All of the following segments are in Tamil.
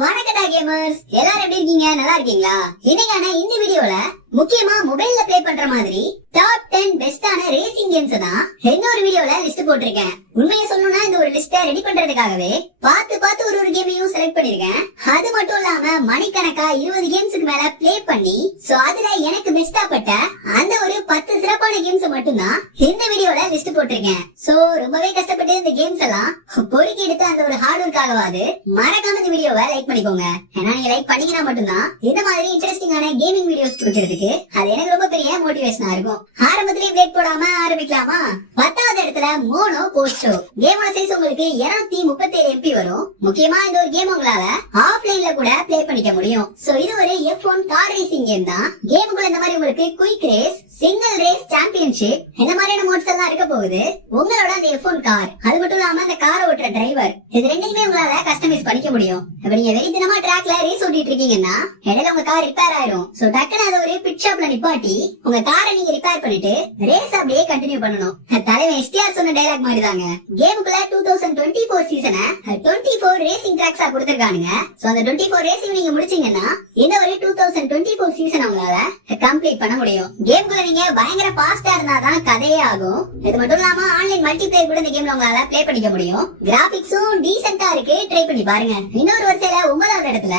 வணக்கடா கேமர்ஸ், எல்லாரும் எப்படி இருக்கீங்க? நல்லா இருக்கீங்களா? இன்னைக்கான இந்த வீடியோல முக்கியமா மொபைல்ல ப்ளே பண்ற மாதிரி டாப் 10 பெஸ்டான ரேசிங் கேம்ஸ் தான் இந்த ஒரு வீடியோல லிஸ்ட் போட்டிருக்கேன். உண்மையை சொல்லணும்னா இந்த ஒரு லிஸ்ட ரெடி பண்றதுக்காகவே பார்த்து ஒரு கேமையும் செலக்ட் பண்ணிருக்கேன். அது மட்டும் இல்லாம மணிக்கணக்கா 20 கேம்ஸ்க்கு மேல ப்ளே பண்ணி சோ அதுல எனக்கு பெஸ்டா பட்ட அந்த ஒரு 10 சிறப்பான கேம்ஸ் மட்டும் தான் இந்த வீடியோல லிஸ்ட் போட்டிருக்கேன். சோ ரொம்பவே கஷ்டப்பட்டு இந்த கேம்ஸ் எல்லாம் பொறுக்கி எடுத்து அந்த ஒரு ஹார்ட் ஒர்க்காகவாது மறக்காம இந்த வீடியோவை லைக் பண்ணிக்கோங்க. ஏன்னா நீங்க லைக் பண்ணிக்கினா மட்டும்தான் இந்த மாதிரி இன்ட்ரெஸ்டிங்கான கேமிங் வீடியோஸ் கொடுக்கறதுக்கு அது எனக்கு ரொம்ப பெரிய மோட்டிவேஷனா இருக்கும். ஆரம்பத்திலேயே பிரேக் போடாம ஆரம்பிக்கலாமா? 10வது இடத்துல மோனோ போஸ்டோ. கேமோட சைஸ் உங்களுக்கு 237 MB வரும். முக்கியமா இந்த ஒரு கேம் உங்களால ஆஃப்லைன்ல கூட ப்ளே பண்ணிக்க முடியும். சோ இது ஒரு F1 கார் ரேசிங் கேம் தான். கேமுக்குள்ள இந்த மாதிரி உங்களுக்கு quick race, single race, championship இந்த மாதிரியான மோட்ஸ் எல்லாம் இருக்க போகுது. உங்களோட அந்த F1 கார், அது மட்டும் இல்லாம அந்த காரை ஓட்டுற டிரைவர், இது ரெண்டையுமே உங்களால கஸ்டமைஸ் பண்ணிக்க முடியும். இப்ப நீங்க வெறித்தனமா ட்ராக்ல ரேஸ் ஓட்டிட்டு இருக்கீங்கன்னா இடையில உங்க கார் ரிப்பேர் ஆயிரும். சோ டக்குன்னு அது ஒரு பிட் ஷாப்ல நிப்பாட்டி உங்க காரை நீங்க ரிப்பேர் பண்ணிட்டு ரேஸ் அப்படியே கண்டினியூ பண்ணணும். தலைவன் STR சொன்ன டயலாக் மாதிரி தாங்க. கேமுக்குள்ள 2024 சீசனை 24 ரேசிங் ட்ராக்ஸா கொடுத்திருக்கானுங்க. சோ அந்த 24 ரேசிங் நீங்க முடிச்சீங்கன்னா இந்த ஒரு 2024 சீசன் உங்களால கம்ப்ளீட் பண்ண முடியும். கேமுக்குள்ள நீங்க பயங்கர ஃபாஸ்டா இருந்தா தான் கதையே ஆகும். இது மட்டும் இல்லாம ஆன்லைன் மல்டிபிளேயர் கூட இந்த கேம்ல உங்களால ப்ளே பண்ணிக்க முடியும். கிராபிக்ஸும் டீசென்ட்டா இருக்கு, ட்ரை பண்ணி பாருங்க. இன்னொரு வரிசையில 9வது இடத்துல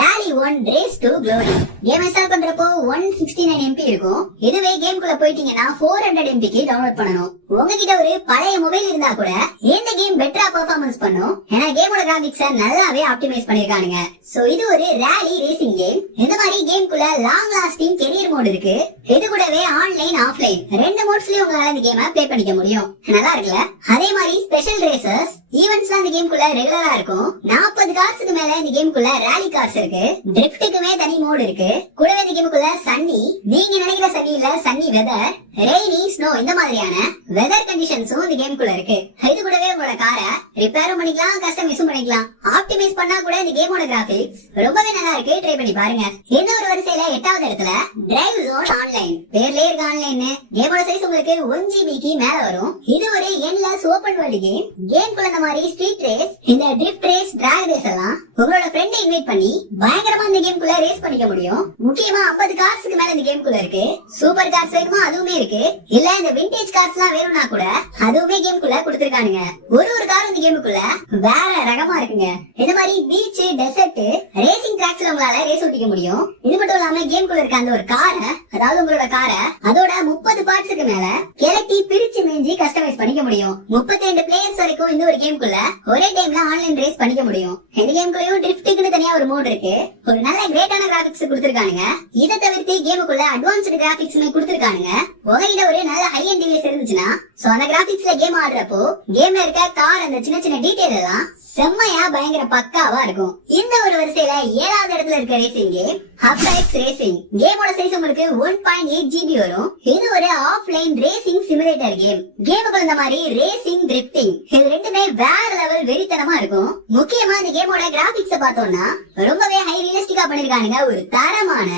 ராலி 1 race to glory. Game install பண்றப்போ 169 MB இருக்கும். இதுவே கேமுக்குள்ள போயிட்டீங்கன்னா 400 MBக்கு டவுன்லோட் பண்ணணும். உங்ககிட்ட ஒரு பழைய மொபைல் இருந்தா கூட இந்த கேம் பெட்டரா பெர்ஃபார்மன்ஸ் பண்ணும். ஏன்னா கேமோட கிராபிக்ஸ நல்லாவே ஆப்டிமைஸ் பண்ணிருக்கானுங்க. சோ இது ஒரு ராலி ரேசிங் கேம். இந்த மாதிரி கேமுக்குள்ள லாங் லாஸ்டிங் கெரியர் மோட் இருக்கு. இது கூடவே ஆன்லைன் ஆஃப்லைன் ரெண்டு மோட்ஸ்லயும் உங்களால இந்த கேமை ப்ளே பண்ணிக்க முடியும். நல்லா இருக்குல்ல? அதே மாதிரி ஸ்பெஷல் ரேசர்ஸ் ஈவென்ட்ஸ்லாம் இந்த கேமுக்குள்ள ரெகுலரா இருக்கும். 40 கார்ஸ்க்கு மேல இந்த கேமுக்குள்ள ராலி கார்ஸ் இருக்கு. ட்ரிஃப்ட்டுக்குமே தனி மோட் இருக்கு. கூடவே இந்த கேமுக்குள்ள சன்னி, நீங்க நினைக்கிற சன்னி இல்ல, சன்னி வெதர், ரெய்னி, ஸ்னோ இந்த மாதிரியான வெதர் கண்டிஷன்ஸும் இந்த கேமுக்குள்ள இருக்கு. இது கூடவே உங்களோட காரை ரிப்பேரும் பண்ணிக்கலாம், கஸ்டமைஸும் பண்ணிக்கலாம். ஆப்டிமைஸ் பண்ணா கூட இந்த கேமோட கிராபிக்ஸ் ரொம்பவே நல்லா இருக்கு, ட்ரை பண்ணி பாருங்க. இந்த ஒரு வரிசையில 8வது இடத்துல டிரைவ் ஜோன் ஆன்லைன். பேர்லயே இருக்கு ஆன்லைன். கேமோட சைஸ் உங்களுக்கு 1 GBக்கு மேல வரும். இது ஒரு எண்ட்லெஸ் ஓபன் வேர்ல்ட் கேம். கேமுக்குள்ள இந்த மாதிரி ஸ்ட்ரீட் ரேஸ், இந்த ட்ரிஃப்ட் ரேஸ், டிராக் ரேஸ் எல்லாம் உங்களோட ஃப்ரெண்டை இன்வைட் பண்ணி பயங்கரமா இந்த கேமுக்குள்ள ரேஸ் பண்ணிக்க முடியும். முக்கியமா 50 கார்ஸ்க்கு மேல இந்த கேமுக்குள்ள இருக்கு. சூப்பர் கார்ஸ் வேணுமா அதுவுமே இருக்கு. இல்ல இந்த விண்டேஜ் கார்ஸ் எல்லாம் வேணும்னா கூட அதுவுமே கேமுக்குள்ள கொடுத்திருக்கானுங்க. ஒரு கார் இந்த கேமுக்குள்ள வேற ரகமா இருக்குங்க. இந்த மாதிரி பீச், டெசர்ட், ரேசிங் ட்ராக்ஸ்ல உங்களால ரேஸ் ஓட்டிக்க முடியும். இது மட்டும் இல்லாம கேமுக்குள்ள இருக்க அந்த ஒரு காரை, அதாவது உங்களோட காரை அதோட 30 பார்ட்ஸ்க்கு மேல கிளட்டி பிரிச்சு மேஞ்சி கஸ்டமைஸ் பண்ணிக்க முடியும். 32 பிளேயர்ஸ் வரைக்கும் இந்த ஒரு கேமுக்குள்ள ஒரே டைம்ல ஆன்லைன் ரேஸ் பண்ணிக்க முடியும். இந்த கேமுக்குள்ளயும் ட்ரிஃப்ட்டுக்குன்னு தனியா ஒரு மோட் இருக்கு. ஒரு நல்ல கிரேட்டான கிராபிக்ஸ் கொடுத்திருக்கானுங்க. இதை தவிர்த்து கேமுக்குள்ள அட்வான்ஸ்டு கிராபிக்ஸ் கொடுத்திருக்கானுங்க. உங்ககிட்ட ஒரு நல்ல ஹை எண்ட் டிவைஸ் இருந்துச்சுன்னா சோ அந்த கிராபிக்ஸ்ல கேம் ஆடுறப்போ கேம்ல இருக்க கார் அந்த சின்ன டீடைல் எல்லாம் செம்மையா பயங்கர பக்காவா இருக்கும். இந்த ஒரு வரிசையில 7வது இடத்துல இருக்க ரேசிங் கேம் ஹப்டைக்ஸ் ரேசிங். கேமோட சைஸ் உங்களுக்கு 1.8 GB வரும். இது ஒரு ஆஃப்லைன் ரேசிங் சிமுலேட்டர் கேம். கேமுக்குள்ள இந்த மாதிரி ரேசிங், ட்ரிஃப்டிங் இது ரெண்டுமே வேற லெவல் வெறித்தனமா இருக்கும். முக்கியமா இந்த கேமோட கிராபிக்ஸ பார்த்தோம்னா ரொம்பவே ஹை ரியலிஸ்டிக்கா பண்ணிருக்கானுங்க. ஒரு தரமான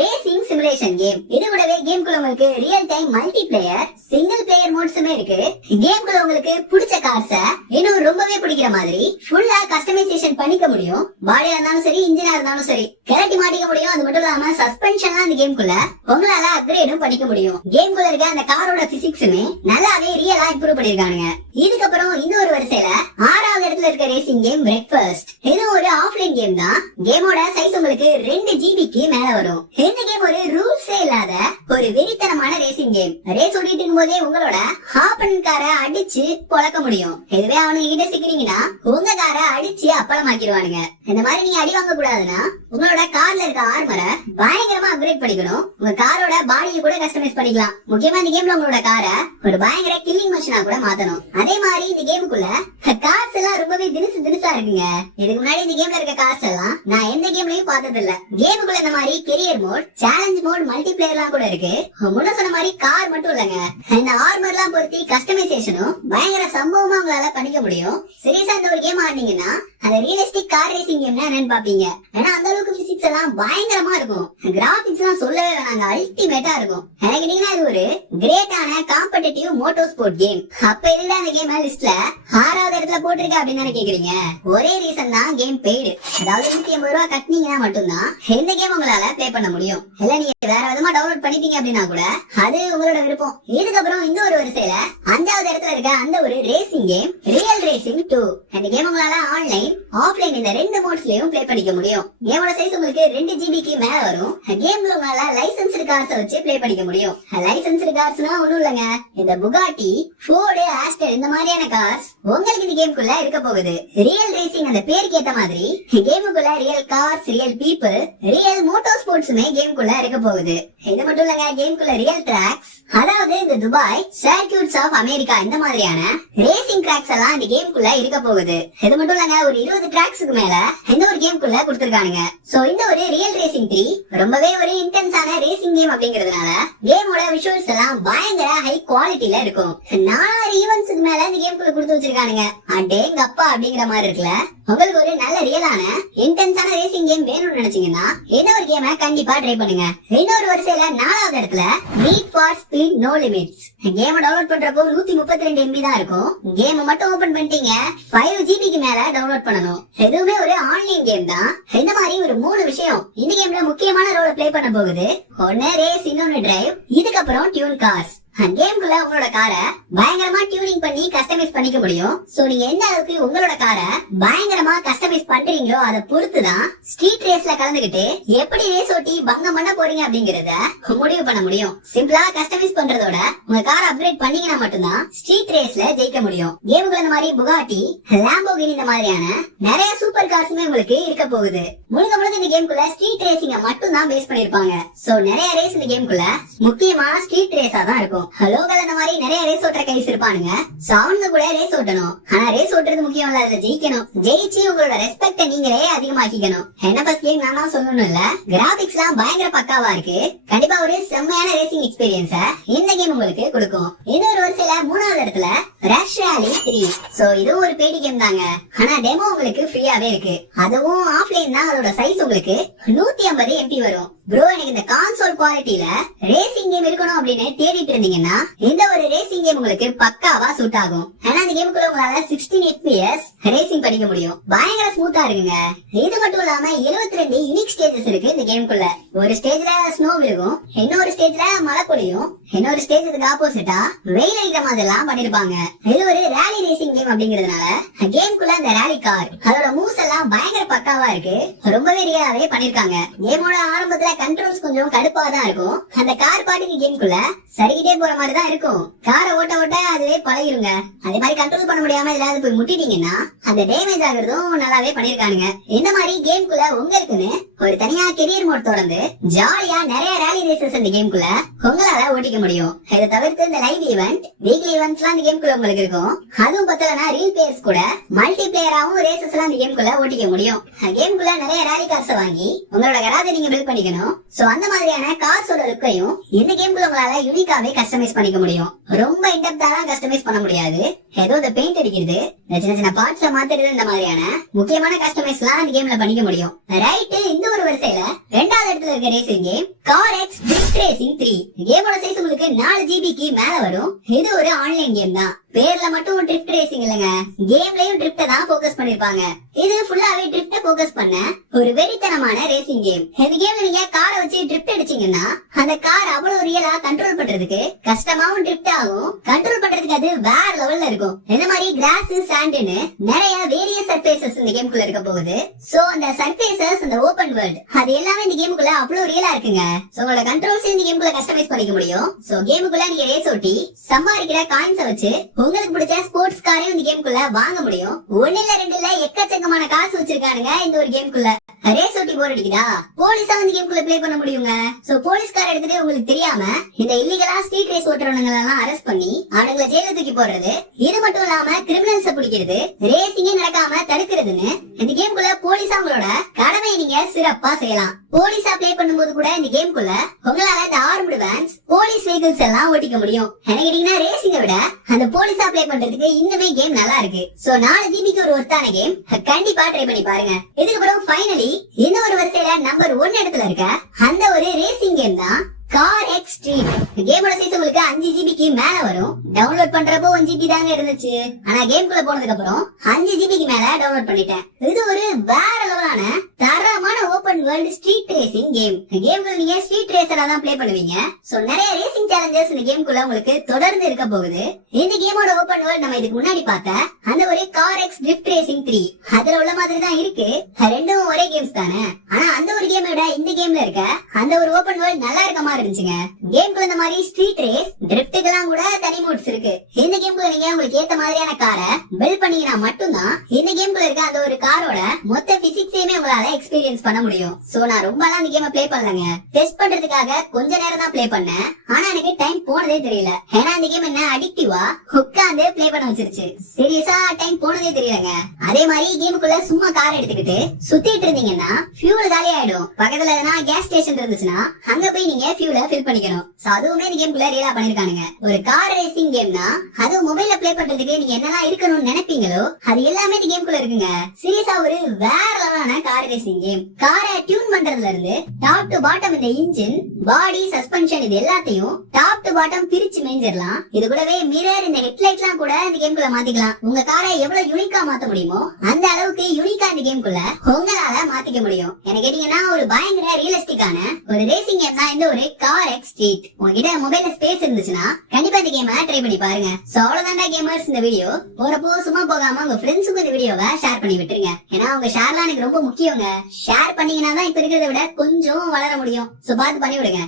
ரேசிங் சிமுலேஷன் கேம். இது கூடவே கேமுக்குள்ள உங்களுக்கு real time multiplayer, single player மோட்ஸுமே இருக்கு. கேமுக்குள்ள உங்களுக்கு பிடிச்ச கார்ஸ இன்னும் ரொம்பவே பிடிக்கிற மாதிரி ஃபுல்லா கஸ்டமைசேஷன் பண்ணிக்க முடியும். பாடியா இருந்தாலும் சரி, இன்ஜினா இருந்தாலும் சரி கிளட்டி மாட்டிக்க முடியும். அது மட்டும் இல்லாம சஸ்பென்ஷன்லாம் இந்த கேமுக்குள்ள உங்களால அப்கிரேடும் பண்ணிக்க முடியும். கேமுக்குள்ள இருக்க அந்த காரோட பிசிக்ஸுமே நல்லாவே ரியலா இம்ப்ரூவ் பண்ணிருக்கானுங்க. இதுக்கப்புறம் இந்த ஒரு வரிசையில 6வது இடத்துல இருக்க ரேசிங் கேம் பிரெக்ஃபாஸ்ட். இது ஒரு ஆஃப்லைன் கேம் தான். கேமோட சைஸ் உங்களுக்கு 2 GBக்கு மேல வரும். இந்த கேம் ஒரு ரூல்ஸே இல்லாத ஒரு வெறித்தனமான ரேசிங் கேம். ரேஸ் ஓட்டிட்டு இருக்கும் போதே உங்களோட ஆப்பனன்ட் காரை அடிச்சு பொளக்க முடியும். இதுவே அவனுக்கு கிட்ட சிக்கிறீங்கன்னா உங்க காரை அடிச்சு அப்பளமாக்கிடுவானுங்க. இந்த மாதிரி நீங்க அடி வாங்க கூடாதுன்னா உங்களோட கார்ல இருக்க ஆர்மரை பயங்கரமா அப்கிரேட் பண்ணிக்கணும். உங்க காரோட பாடியை கூட கஸ்டமைஸ் பண்ணிக்கலாம். முக்கியமா இந்த கேம்ல உங்களோட காரை ஒரு பயங்கர கில்லிங் மிஷினா கூட மாத்தணும். அதே மாதிரி இந்த கேமுக்குள்ள கார்ஸ் எல்லாம் ரொம்பவே தினுசா இருக்குங்க. இதுக்கு முன்னாடி இந்த கேம்ல இருக்க கார்ஸ் எல்லாம் நான் எந்த கேம்லயும் பார்த்தது இல்ல. கேமுக்குள்ள இந்த மாதிரி career mode, challenge mode, multiplayer எல்லாம் கூட இருக்கு. முன்ன சொன்ன மாதிரி கார் மட்டும் இல்லங்க, இந்த ஆர்மர் எல்லாம் பொறுத்தி கஸ்டமைசேஷனும் பயங்கர சம்பவமா உங்களால பண்ணிக்க முடியும். சீரியஸா இந்த ஒரு கேம் ஆடினீங்கன்னா அந்த ரியலிஸ்டிக் கார் ரேசிங் கேம்னா என்னன்னு பாப்பீங்க. ஏன்னா அந்த அளவுக்கு கிராபிக்ஸ் எல்லாம் பயங்கரமா இருக்கும். கிராபிக்ஸ் எல்லாம் சொல்லவே வேணாங்க, அல்டிமேட்டா இருக்கும். எனக்கு கேட்டீங்கன்னா இது ஒரு கிரேட்டான காம்படிட்டிவ் மோட்டோ ஸ்போர்ட் கேம். அப்ப இதுல அந்த கேம் லிஸ்ட்ல 6வது இடத்துல போட்டிருக்க அப்படின்னு தானே கேக்குறீங்க. ஒரே ரீசன் தான் கேம் பெய்டு. அதாவது 150 ரூபாய் கட்டினீங்கன்னா மட்டும்தான் இந்த கேம் உங்களால பிளே பண்ண முடியும். இல்ல நீங்க வேற விதமா டவுன்லோட் பண்ணிட்டீங்க அப்படின்னா கூட அது உங்களோட விருப்பம். இதுக்கப்புறம் இந்த ஒரு வரிசையில 5வது இடத்துல இருக்க அந்த ஒரு ரேசிங் கேம் ரியல் ரேசிங் 2. இந்த கேம் உங்களால ஆன்லைன் ஆஃப்லைன் இந்த 2 மோட்ஸ்லயும் பிளே பண்ணிக்க முடியும். கேமோட சைஸ் உங்களுக்கு 2 ஜிபிக்கு மேல வரும். கேம்ல உங்களால லைசென்ஸ்டு கார்ஸ் வச்சு பிளே பண்ணிக்க முடியும். லைசென்ஸ்டு கார்ஸ்னா ஒண்ணும் இல்லங்க, இந்த புகாட்டி, ஃபோர்டு, ஆஸ்டன் இந்த மாதிரியான கார்ஸ் உங்களுக்கு இந்த கேமுக்குள்ள இருக்க போகுது. ரியல் ரேசிங் அந்த பேருக்கு ஏத்த மாதிரி கேமுக்குள்ள real cars, real people, real மோட்டோ ஸ்போர்ட்ஸ்மே கேமுக்குள்ள இருக்க போகுது. இது மட்டும் இல்லங்க, கேமுக்குள்ள ரியல் ட்ராக்ஸ், அதாவது இந்த துபாய் சர்க்யூட்ஸ் ஆஃப் அமெரிக்கா இந்த மாதிரியான ரேசிங் ட்ராக்ஸ் எல்லாம் இந்த கேமுக்குள்ள இருக்க போகுது. இது மட்டும் இல்லங்க, ஒரு 20 ட்ராக்ஸ்க்கு மேல இந்த ஒரு கேமுக்குள்ள கொடுத்திருக்கானுங்க. சோ இந்த ஒரு ரியல் ரேசிங் 3 ரொம்பவே ஒரு இன்டென்ஸான ரேசிங் கேம் அப்படிங்கறதுனால கேமோட விஷுவல்ஸ் எல்லாம் பயங்கர ஹை குவாலிட்டில இருக்கும். 4 ஈவென்ட்ஸ்க்கு மேல இந்த கேமுக்குள்ள கொடுத்து வச்சிருக்கானுங்க. அடேங்கப்பா அப்படிங்கிற மாதிரி இருக்குல்ல. உங்களுக்கு ஒரு நல்ல ரியலான இன்டென்ஸான ரேசிங் கேம் வேணும்னு நினைச்சீங்கன்னா இந்த ஒரு கேமை கண்டிப்பா ட்ரை பண்ணுங்க. இன்னொரு வரிசையில 4வது இடத்துல Need for Speed No Limits. Game download பண்றப்போ 132 MB தான் இருக்கும். கேம் மட்டும் ஓபன் பண்ணிட்டீங்க 5 ஜிபிக்கு மேல டவுன்லோட் பண்ணணும். எதுவுமே ஒரு ஆன்லைன் கேம் தான். இந்த மாதிரி ஒரு 3 விஷயம் இந்த கேம்ல முக்கியமான ரோல பிளே பண்ண போகுது. ஒன்னு ரேஸ், இன்னொன்னு டிரைவ், இதுக்கப்புறம் டியூன் கார்ஸ். கேம்குள்ள உங்களோட காரை பயங்கரமா டியூனிங் பண்ணி கஸ்டமைஸ் பண்ணிக்க முடியும். சோ நீங்க எந்த அளவுக்கு உங்களோட காரை பயங்கரமா கஸ்டமைஸ் பண்றீங்களோ அதை பொறுத்துதான் ஸ்ட்ரீட் ரேஸ்ல கலந்துகிட்டு எப்படி ரேஸ் ஓட்டி பங்கம் பண்ண போறீங்க அப்படிங்கறத முடிவு பண்ண முடியும். சிம்பிளா கஸ்டமைஸ் பண்றதோட உங்க காரை அப்கிரேட் பண்ணீங்கன்னா மட்டும்தான் ஸ்ட்ரீட் ரேஸ்ல ஜெயிக்க முடியும். கேமுக்குள்ள இந்த மாதிரி புகாட்டி, லாம்போகினி இந்த மாதிரியான நிறைய சூப்பர் கார்ஸுமே உங்களுக்கு இருக்க போகுது. முழுக்க முழுக்க இந்த கேமுக்குள்ள ஸ்ட்ரீட் ரேசிங்க மட்டும் தான் பேஸ் பண்ணிருப்பாங்க. சோ நிறைய ரேஸ் இந்த கேமுக்குள்ள முக்கியமா ஸ்ட்ரீட் ரேஸா தான் இருக்கும். லோக்கல் அந்த மாதிரி நிறைய ரேஸ் ஓட்டுற கைஸ் இருப்பானுங்க. சோ அவங்க கூட ரேஸ் ஓட்டணும். ஆனா ரேஸ் ஓட்டுறது முக்கியம் இல்ல, அதுல ஜெயிக்கணும். ஜெயிச்சு உங்களோட ரெஸ்பெக்ட நீங்களே அதிகமாக்கிக்கணும். என்ன ஃபர்ஸ்ட் கேம் நான் சொல்லணும் இல்ல, கிராபிக்ஸ் எல்லாம் பயங்கர பக்காவா இருக்கு. கண்டிப்பா ஒரு செம்மையான ரேசிங் எக்ஸ்பீரியன்ஸ இந்த கேம் உங்களுக்கு கொடுக்கும். இன்னொரு வரிசையில 3வது இடத்துல ரஷ் ராலி 3. சோ இதுவும் ஒரு பேடி கேம் தாங்க. ஆனா டெமோ உங்களுக்கு ஃப்ரீயாவே இருக்கு. அதுவும் ஆஃப்லைன் தான். அதோட சைஸ் உங்களுக்கு 150 MB வரும். ப்ரோ எனக்கு இந்த கான்சோல் குவாலிட்டில ரேசிங் கேம் இருக்கணும் அப்படின்னு தேடிட்டு இருந்தீங்கன்னா இந்த ஒரு ரேசிங் கேம் உங்களுக்கு பக்காவா சூட் ஆகும். ஆனா இந்த கேமுக்குள்ள உங்களால 16 FPS ரேசிங் பண்ணிக்க முடியும். பயங்கர ஸ்மூத்தா இருக்குங்க. இது மட்டும் இல்லாம 72 யூனிக் ஸ்டேஜஸ் இருக்கு இந்த கேமுக்குள்ள. ஒரு ஸ்டேஜ்ல ஸ்னோ விழுகும், இன்னொரு ஸ்டேஜ்ல மழை பொழியும், இன்னொரு ஸ்டேஜ் இதுக்கு ஆப்போசிட்டா வெயில் அடிக்கிற மாதிரி எல்லாம் பண்ணிருப்பாங்க. இது ஒரு ரேலி ரேசிங் கேம் அப்படிங்கறதுனால கேமுக்குள்ள அந்த ரேலி கார் அதோட மூவ்ஸ் எல்லாம் பயங்கர பக்காவா இருக்கு. ரொம்பவே ரியலாவே பண்ணிருக்காங்க. கேமோட ஆரம்பத்துல கண்ட்ரோல்ஸ் கொஞ்சம் கடுப்பா தான் இருக்கும். அந்த கார் பாட்டுக்கு கேமுக்குள்ள சரிகிட்டே போற மாதிரி தான் இருக்கும். காரை ஓட்ட ஓட்ட அதுவே பழகிருங்க. அதே மாதிரி கண்ட்ரோல் பண்ண முடியாம ஏதாவது போய் முட்டிட்டீங்கன்னா அந்த டேமேஜ் ஆகுறதும் நல்லாவே பண்ணிருக்கானுங்க. இந்த மாதிரி கேமுக்குள்ள உங்களுக்குன்னு ஒரு தனியா கெரியர் மோட் தொடர்ந்து ஜாலியா நிறைய ரேலி ரேசஸ் இந்த கேமுக்குள்ள உங்களால ஓட்டிக்க முடியும். இதை தவிர்த்து இந்த லைவ் ஈவென்ட், வீக்லி ஈவென்ட்ஸ் எல்லாம் இந்த கேமுக்குள்ள உங்களுக்கு இருக்கும். அதுவும் பத்தலனா ரீல் பிளேயர்ஸ் கூட மல்டி பிளேயராவும் ரேசஸ் எல்லாம் இந்த கேமுக்குள்ள ஓட்டிக்க முடியும். கேமுக்குள்ள நிறைய ரேலி கார்ஸ் வாங்கி உங்களோட கராஜை நீங்க பில்ட் பண்ணிக்கணும். சோ அந்த மாதிரியான கார்ஸோட லுக்கையும் இந்த கேமுக்குள்ள உங்களால யூனிக்காவே கஸ்டமைஸ் பண்ணிக்க முடியும். ரொம்ப இன்டெப்தாலாம் கஸ்டமைஸ் பண்ண முடியாது. ஏதோ இந்த பெயிண்ட் அடிக்கிறது, சின்ன சின்ன பார்ட்ஸ மாத்துறது, இந்த மாதிரியான முக்கியமான கஸ்டமைஸ் எல்லாம் இந்த கேம்ல பண்ணிக்க முடியும். ரைட், இந்த ஒரு வரிசையில 2வது இடத்துல இருக்க racing game car X drift racing 3. கேமோட சைஸ் உங்களுக்கு 4 ஜிபிக்கு மேல வரும். இது ஒரு ஆன்லைன் கேம் தான். பேர்ல மட்டும் ட்ரிஃப்ட் ரேசிங் இல்லங்க, கேம்லயும் ட்ரிஃப்ட தான் ஃபோக்கஸ் பண்ணிருப்பாங்க. இது ஃபுல்லாவே ட்ரிஃப்ட ஃபோக்கஸ் பண்ண ஒரு வெறித்தனமான ரேசிங் கேம். இந்த கேம்ல நீங்க காரை வச்சு ட்ரிஃப்ட் அடிச்சீங்கன்னா அந்த கார் அவ்வளவு ரியலா கண்ட்ரோல் பண்றதுக்கு கஷ்டமாவும் ட்ரிஃப்ட் ஆகும். கண்ட்ரோல் பண்றதுக்கு அது வேற லெவல்ல இருக்கும். இந்த மாதிரி கிராஸ், சாண்ட்னு நிறைய வேரியஸ் சர்ஃபேசஸ் இந்த கேமுக்குள்ள இருக்க போகுது. சோ அந்த சர்ஃபேசஸ், அந்த ஓபன் வேர்ல்ட், அது எல்லாமே இந்த கேமுக்குள்ள அவ்வளவு ரியலா இருக்குங்க. சோ உங்களோட கண்ட்ரோல்ஸ் இந்த கேமுக்குள்ள கஸ்டமைஸ் பண்ணிக்க முடியும். சோ கேமுக்குள்ள நீங்க ரேஸ் ஓட்டி சம்பாதிக்கிற காயின்ஸை வச்சு உங்களுக்கு பிடிச்ச ஸ்போர்ட்ஸ் காரையும் இந்த கேமுக்குள்ள வாங்க முடியும். 1 இல்ல 2 இல்ல எக்கச்சக்கமான காசு வச்சிருக்கானுங்க இந்த ஒரு கேமுக்குள்ள. ரேஸ் ஓட்டி போர் அடிக்குதா, போலீஸா இந்த கேமுக்குள்ள ப்ளே பண்ண முடியுங்க. சோ போலீஸ் கார் எடுத்துட்டு உங்களுக்கு தெரியாம இந்த இல்லீகலா ஸ்ட்ரீட் ரேஸ் ஓட்டுறவங்க எல்லாம் அரெஸ்ட் பண்ணி அவங்களை ஜெயில தூக்கி போடுறது, இது மட்டும் இல்லாம கிரிமினல்ஸ பிடிக்கிறது, ரேசிங்கே நடக்காம தடுக்கிறதுன்னு இந்த கேமுக்குள்ள போலீஸா உங்களோட கடமையை நீங்க சிறப்பா செய்யலாம். போலீஸா ப்ளே பண்ணும்போது கூட இந்த கேமுக்குள்ள உங்களால இந்த ஆர்ம்டு வேன்ஸ், போலீஸ் வெஹிக்கிள்ஸ் எல்லாம் ஓட்டிக்க முடியும். எனக்கு கேட்டீங்கன்னா ரேசிங்கை விட அந்த போலீஸா ப்ளே பண்றதுக்கு இன்னுமே கேம் நல்லா இருக்கு. சோ 4 ஜிபிக்கு ஒரு ஒர்த்தான கேம், கண்டிப்பா ட்ரை பண்ணி பாருங்க. இதுக்கப்புறம் ஃபைனலி இன்னொரு வரிசையில நம்பர் 1 இடத்துல இருக்க அந்த ஒரு ரேசிங் கேம் தான் கார் எக்ஸ் ஸ்ட்ரீட். கேமோட சைஸ் உங்களுக்கு 5 ஜிபிக்கு மேல வரும். டவுன்லோட் பண்றப்போ 1 ஜிபி தாங்க இருந்துச்சு. ஆனா கேம்குள்ள போனதுக்கு அப்புறம் 5 ஜிபிக்கு மேல டவுன்லோட் பண்ணிட்டேன். இது ஒரு வேற லெவலான தரமான open world street racing game. கேம்குள்ள நீங்க ஸ்ட்ரீட் ரேசரா தான் ப்ளே பண்ணுவீங்க. சோ நிறைய ரேசிங் சேலஞ்சர்ஸ் இந்த கேம்குள்ள உங்களுக்கு தொடர்ந்து இருக்க போகுது. இந்த கேமோட ஓபன் வேர்ல்ட் நம்ம இதுக்கு முன்னாடி பார்த்த அந்த ஒரு கார் எக்ஸ் ட்ரிஃப்ட் ரேசிங் 3 அதுல உள்ள மாதிரி தான் இருக்கு. ரெண்டும் ஒரே கேம்ஸ் தானே. ஆனா அந்த ஒரு கேமை விட இந்த கேம்ல இருக்க அந்த ஒரு ஓபன் வேர்ல்ட் நல்லா இருக்க மாதிரி இருந்துச்சுங்க. கேம்குள்ள இந்த மாதிரி ஸ்ட்ரீட் ரேஸ் ட்ரிஃப்ட்டுக்கெல்லாம் கூட தனி மோட்ஸ் இருக்கு. இந்த கேம்குள்ள நீங்க உங்களுக்கு ஏத்த மாதிரியான காரை பில்ட் பண்ணீங்கன்னா மட்டும்தான் இந்த கேம்குள்ள இருக்க அந்த ஒரு காரோட மொத்த பிசிக்ஸையுமே உங்களால எக்ஸ்பீரியன்ஸ் பண்ண முடியும். சோ நான் ரொம்பலாம் இந்த கேமை ப்ளே பண்ணலங்க. டெஸ்ட் பண்றதுக்காக கொஞ்ச நேரம் தான் ப்ளே பண்ணேன். ஆனா எனக்கு டைம் போனதே தெரியல. ஏன்னா இந்த கேம் என்ன அடிக்டிவா உட்கார்ந்து ப்ளே பண்ண வச்சிருச்சு. சீரியஸா டைம் போனதே தெரியலங்க. அதே மாதிரி கேமுக்குள்ள சும்மா கார் எடுத்துக்கிட்டு சுத்திட்டு இருந்தீங்கன்னா ஃபியூல் காலி ஆயிடும். பக்கத்துல எதனா கேஸ் ஸ்டேஷன் இருந்துச்சுன்னா அங்க போய் நீங்க ஃபியூல ஃபில் பண்ணிக்கணும். சோ அதுவுமே இந்த கேம்குள்ள ரியலா பண்ணிருக்கானுங்க. ஒரு கார் ரேசிங் கேம்னா அது மொபைல்ல ப்ளே பண்றதுக்கு நீங்க என்னெல்லாம் இருக்கணும்னு நினைப்பீங்களோ அது எல்லாமே இந்த கேம்குள்ள இருக்குங்க. சீரியஸா ஒரு வேற லெவலான கார் ரேசிங் கேம். காரை டியூன் பண்றதுல இருந்து டாப் டு பாட்டம் இந்த இன்ஜின், பாடி, சஸ்பென்ஷன் இது எல்லாத்தையும் டாப் டு பாட்டம் பிரிச்சு மேஞ்சிடலாம். இது கூடவே மிரர், இந்த ஹெட்லைட்லாம் கூட இந்த கேம்குள்ள மாத்திக்கலாம். உங்க காரை எவ்வளவு யூனிக்கா மாத்த முடியுமோ அந்த அளவுக்கு யூனிக்கா இந்த கேம்குள்ள உங்களால மாத்திக்க முடியும். என்ன கேட்டீங்கன்னா ஒரு பயங்கர ரியலிஸ்டிக்கான ஒரு ரேசிங் கேம் தான் இந்த ஒரு கார் எக்ஸ் ஸ்ட்ரீட். உங்ககிட்ட மொபைல்ல ஸ்பேஸ் இருந்துச்சுன்னா கண்டிப்பா இந்த கேமை ட்ரை பண்ணி பாருங்க. சோ அவ்வளவுதான்டா கேமர்ஸ், இந்த வீடியோ போறப்போ சும்மா போகாம உங்க ஃப்ரெண்ட்ஸுக்கு இந்த வீடியோவை ஷேர் பண்ணி விட்டுருங்க. ஏன்னா உங்க ஷேர்லாம் எனக்கு ரொம்ப முக்கியங்க. ஷேர் பண்ணீங்கன்னா தான் இப்ப இருக்கிறத விட கொஞ்சம் வளர முடியும். சோ பார்த்து பண்ணி விடுங்க.